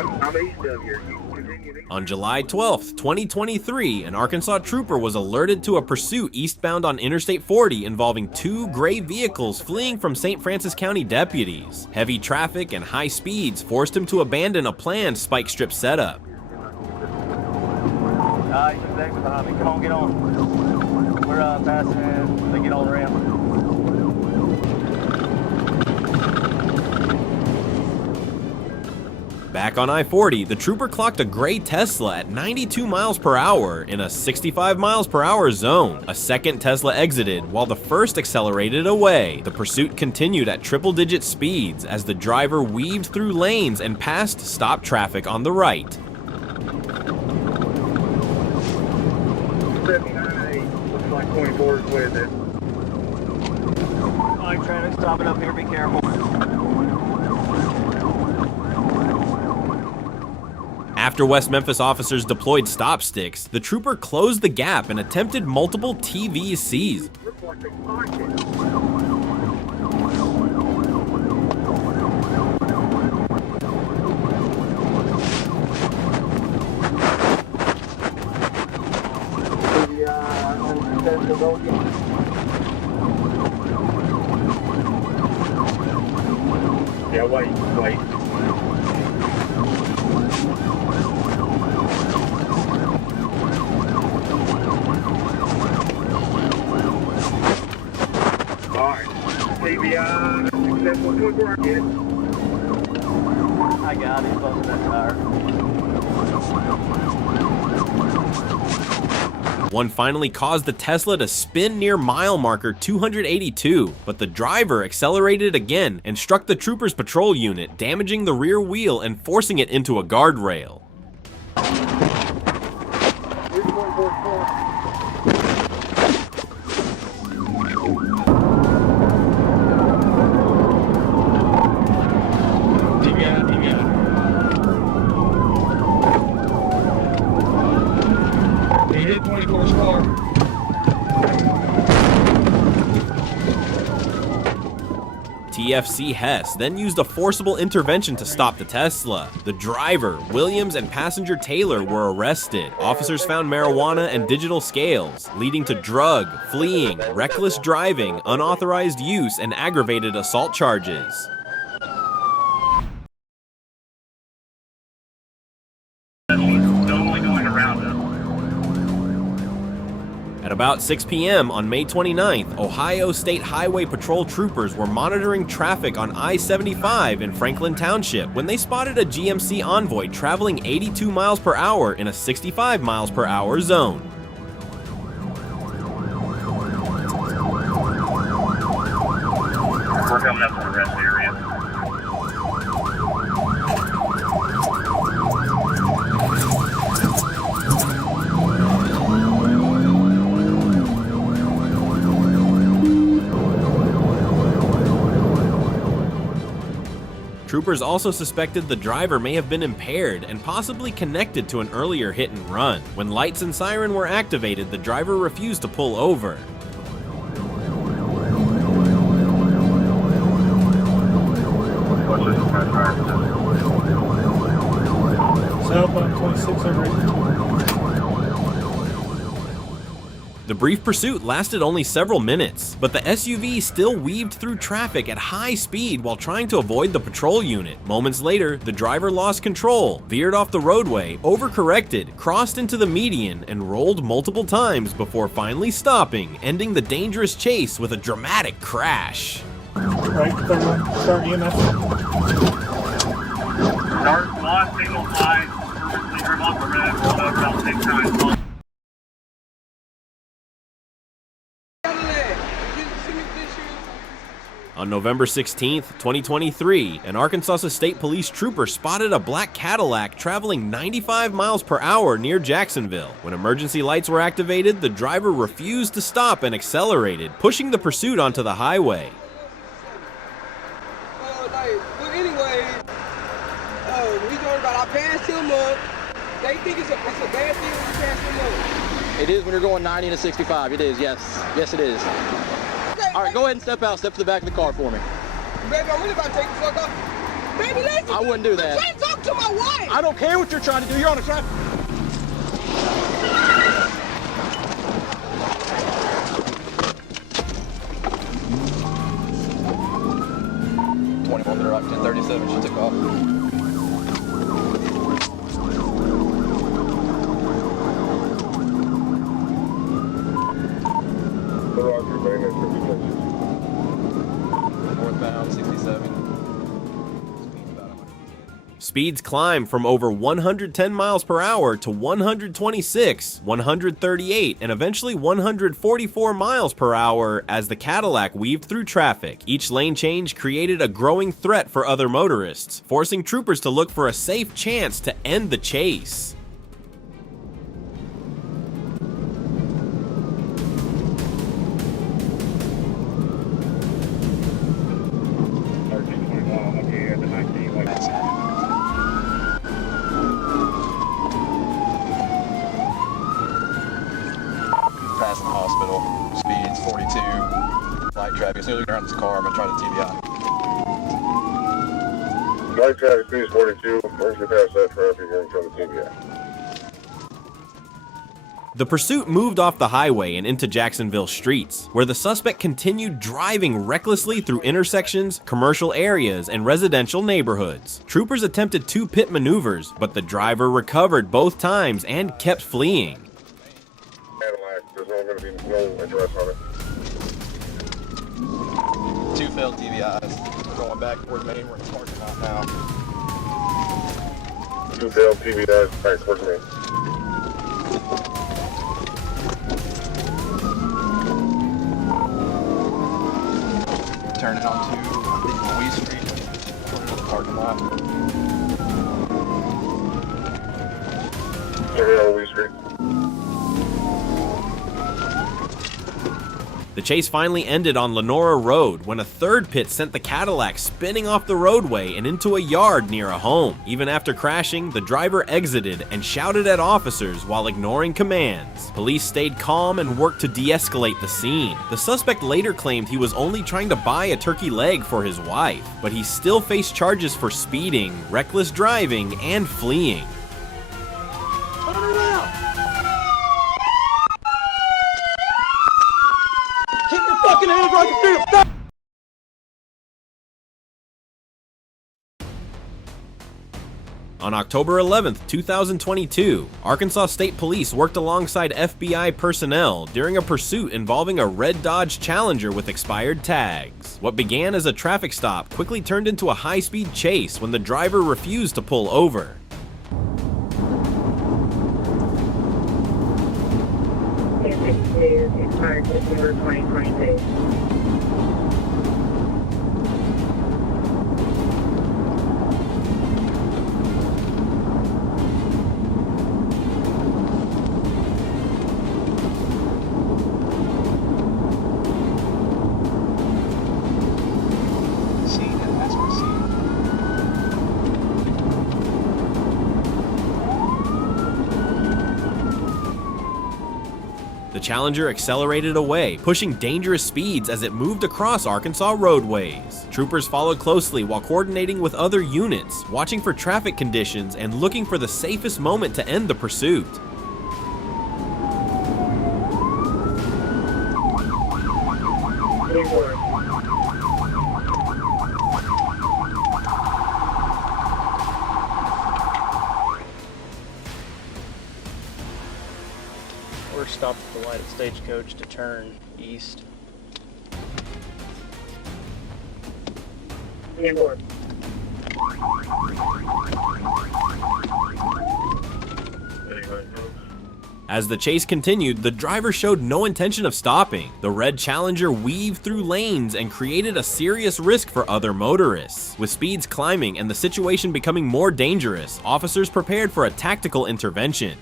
I'm east of you. On July 12, 2023, an Arkansas trooper was alerted to a pursuit eastbound on Interstate 40 involving two gray vehicles fleeing from St. Francis County deputies. Heavy traffic and high speeds forced him to abandon a planned spike strip setup. He's exactly behind me. Come on, get on. We're passing. They get all around. Back on I-40, the trooper clocked a gray Tesla at 92 miles per hour in a 65 miles per hour zone. A second Tesla exited while the first accelerated away. The pursuit continued at triple-digit speeds as the driver weaved through lanes and passed stopped traffic on the right. 79.8, looks like 24 is with it. All right, traffic stopping up here, be careful. After West Memphis officers deployed stop sticks, the trooper closed the gap and attempted multiple TVCs. Looks like they parked it. Yeah, wait. I got it, close to that tire. One finally caused the Tesla to spin near mile marker 282, but the driver accelerated again and struck the trooper's patrol unit, damaging the rear wheel and forcing it into a guardrail. TFC Hess then used a forcible intervention to stop the Tesla. The driver, Williams, and passenger Taylor were arrested. Officers found marijuana and digital scales, leading to drug, fleeing, reckless driving, unauthorized use, and aggravated assault charges. At about 6 p.m. on May 29th, Ohio State Highway Patrol troopers were monitoring traffic on I-75 in Franklin Township when they spotted a GMC Envoy traveling 82 miles per hour in a 65 miles per hour zone. We're coming up to the rest area. Troopers also suspected the driver may have been impaired and possibly connected to an earlier hit and run. When lights and siren were activated, the driver refused to pull over. Southbound 26 over. The brief pursuit lasted only several minutes, but the SUV still weaved through traffic at high speed while trying to avoid the patrol unit. Moments later, the driver lost control, veered off the roadway, overcorrected, crossed into the median, and rolled multiple times before finally stopping, ending the dangerous chase with a dramatic crash. Right, start EMS. Start squad, single flight, purposely driven off the road, rolled over about 6 times. On November 16, 2023, an Arkansas State Police trooper spotted a black Cadillac traveling 95 miles per hour near Jacksonville. When emergency lights were activated, the driver refused to stop and accelerated, pushing the pursuit onto the highway. We talking about I passed him up. They think it's a bad thing when you pass him up. It is when you're going 90 to 65. It is, yes. Yes, it is. All right, go ahead and step out. Step to the back of the car for me. Baby, I'm really about to take the fuck off. Baby, listen. I wouldn't do I'm that. trying to talk to my wife. I don't care what you're trying to do. You're on a traffic. They're up 1037. She took off. Northbound 67. Speeds climb from over 110 miles per hour to 126, 138, and eventually 144 miles per hour as the Cadillac weaved through traffic. Each lane change created a growing threat for other motorists, forcing troopers to look for a safe chance to end the chase. Passing the hospital, speeds 42, light traffic. As soon as we get around this car, I'm gonna try the TBI. Light traffic, speeds 42. Once you pass that traffic, you're gonna try the TBI. The pursuit moved off the highway and into Jacksonville streets, where the suspect continued driving recklessly through intersections, commercial areas, and residential neighborhoods. Troopers attempted 2 pit maneuvers, but the driver recovered both times and kept fleeing. Cadillac, there's not gonna be no address on it. 2 failed TBIs. We're going back toward Maine. We're in the parking lot now. 2 failed TBIs back towards me. Turning onto Louise Street. Going into the parking lot. Turning on Louise Street. The chase finally ended on Lenora Road when a third pit sent the Cadillac spinning off the roadway and into a yard near a home. Even after crashing, the driver exited and shouted at officers while ignoring commands. Police stayed calm and worked to de-escalate the scene. The suspect later claimed he was only trying to buy a turkey leg for his wife, but he still faced charges for speeding, reckless driving, and fleeing. On October 11, 2022, Arkansas State Police worked alongside FBI personnel during a pursuit involving a red Dodge Challenger with expired tags. What began as a traffic stop quickly turned into a high-speed chase when the driver refused to pull over. Expired September 2022. The Challenger accelerated away, pushing dangerous speeds as it moved across Arkansas roadways. Troopers followed closely while coordinating with other units, watching for traffic conditions and looking for the safest moment to end the pursuit. We're stopped at the light at Stagecoach to turn east. As the chase continued, the driver showed no intention of stopping. The red Challenger weaved through lanes and created a serious risk for other motorists. With speeds climbing and the situation becoming more dangerous, officers prepared for a tactical intervention.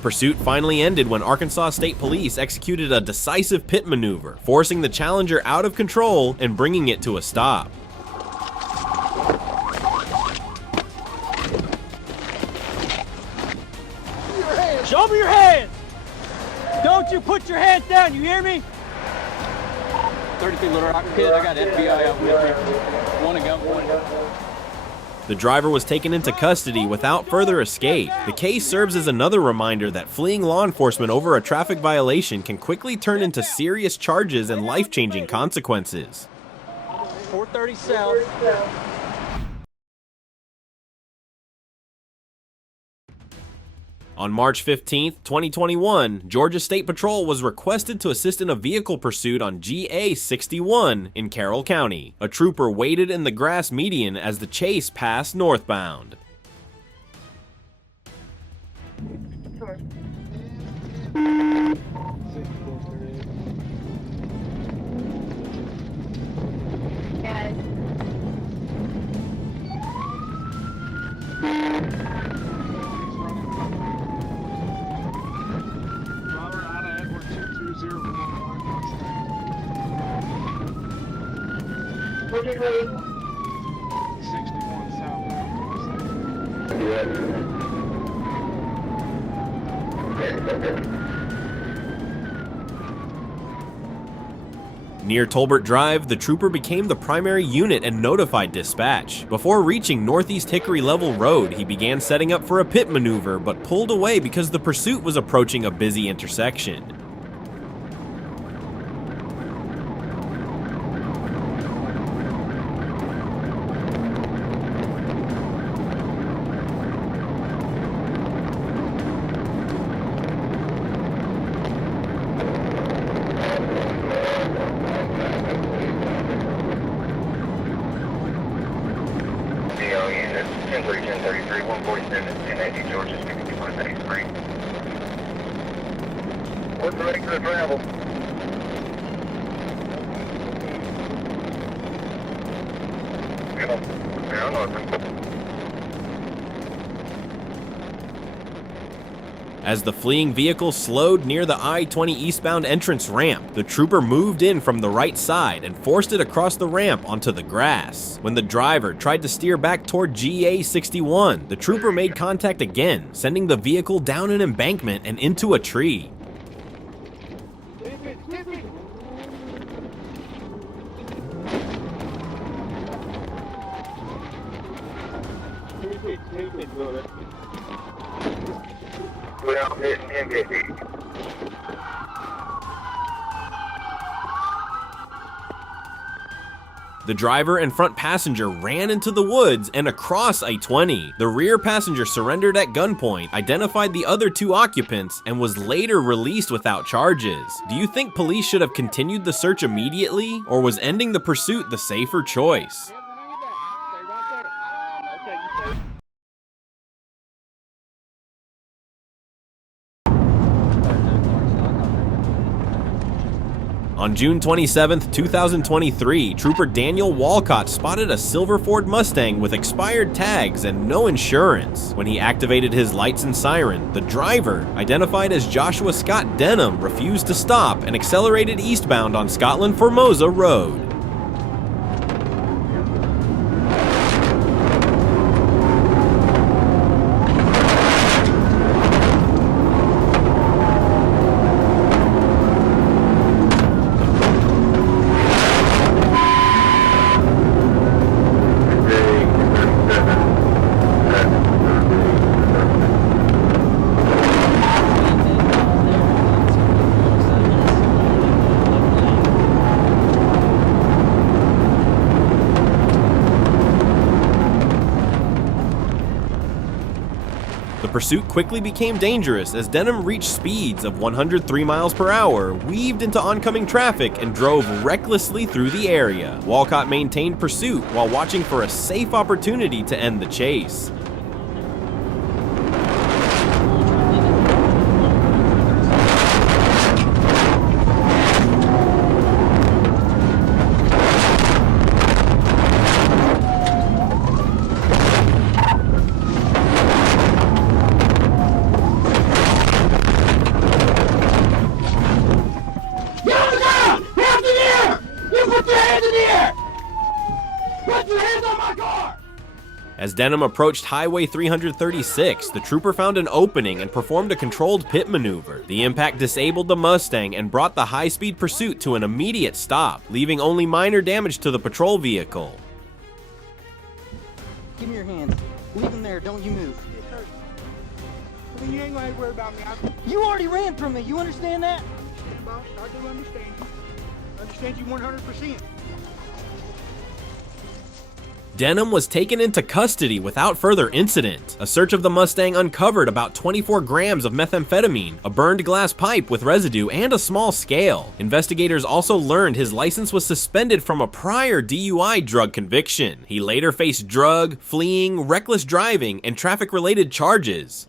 The pursuit finally ended when Arkansas State Police executed a decisive pit maneuver, forcing the Challenger out of control and bringing it to a stop. Show me your hands! Don't you put your hands down, you hear me? 33 Little Rock Pit, I got FBI out with me. One to go. The driver was taken into custody without further escape. The case serves as another reminder that fleeing law enforcement over a traffic violation can quickly turn into serious charges and life-changing consequences. 430 South. On March 15, 2021, Georgia State Patrol was requested to assist in a vehicle pursuit on GA 61 in Carroll County. A trooper waited in the grass median as the chase passed northbound. What did we? 61 Near Tolbert Drive, the trooper became the primary unit and notified dispatch. Before reaching Northeast Hickory Level Road, he began setting up for a pit maneuver, but pulled away because the pursuit was approaching a busy intersection. What's the rate of travel? As the fleeing vehicle slowed near the I-20 eastbound entrance ramp, the trooper moved in from the right side and forced it across the ramp onto the grass. When the driver tried to steer back toward GA 61, the trooper made contact again, sending the vehicle down an embankment and into a tree. The driver and front passenger ran into the woods and across I-20. The rear passenger surrendered at gunpoint, identified the other two occupants, and was later released without charges. Do you think police should have continued the search immediately, or was ending the pursuit the safer choice? On June 27, 2023, Trooper Daniel Walcott spotted a silver Ford Mustang with expired tags and no insurance. When he activated his lights and siren, the driver, identified as Joshua Scott Denham, refused to stop and accelerated eastbound on Scotland-Formosa Road. The pursuit quickly became dangerous as Denham reached speeds of 103 miles per hour, weaved into oncoming traffic, and drove recklessly through the area. Walcott maintained pursuit while watching for a safe opportunity to end the chase. As Denham approached Highway 336, the trooper found an opening and performed a controlled pit maneuver. The impact disabled the Mustang and brought the high-speed pursuit to an immediate stop, leaving only minor damage to the patrol vehicle. Give me your hands. Leave them there. Don't you move. Well, you ain't gonna have to worry about me. You already ran from me. You understand that? I do understand you. I understand you 100%. Denham was taken into custody without further incident. A search of the Mustang uncovered about 24 grams of methamphetamine, a burned glass pipe with residue, and a small scale. Investigators also learned his license was suspended from a prior DUI drug conviction. He later faced drug, fleeing, reckless driving, and traffic-related charges.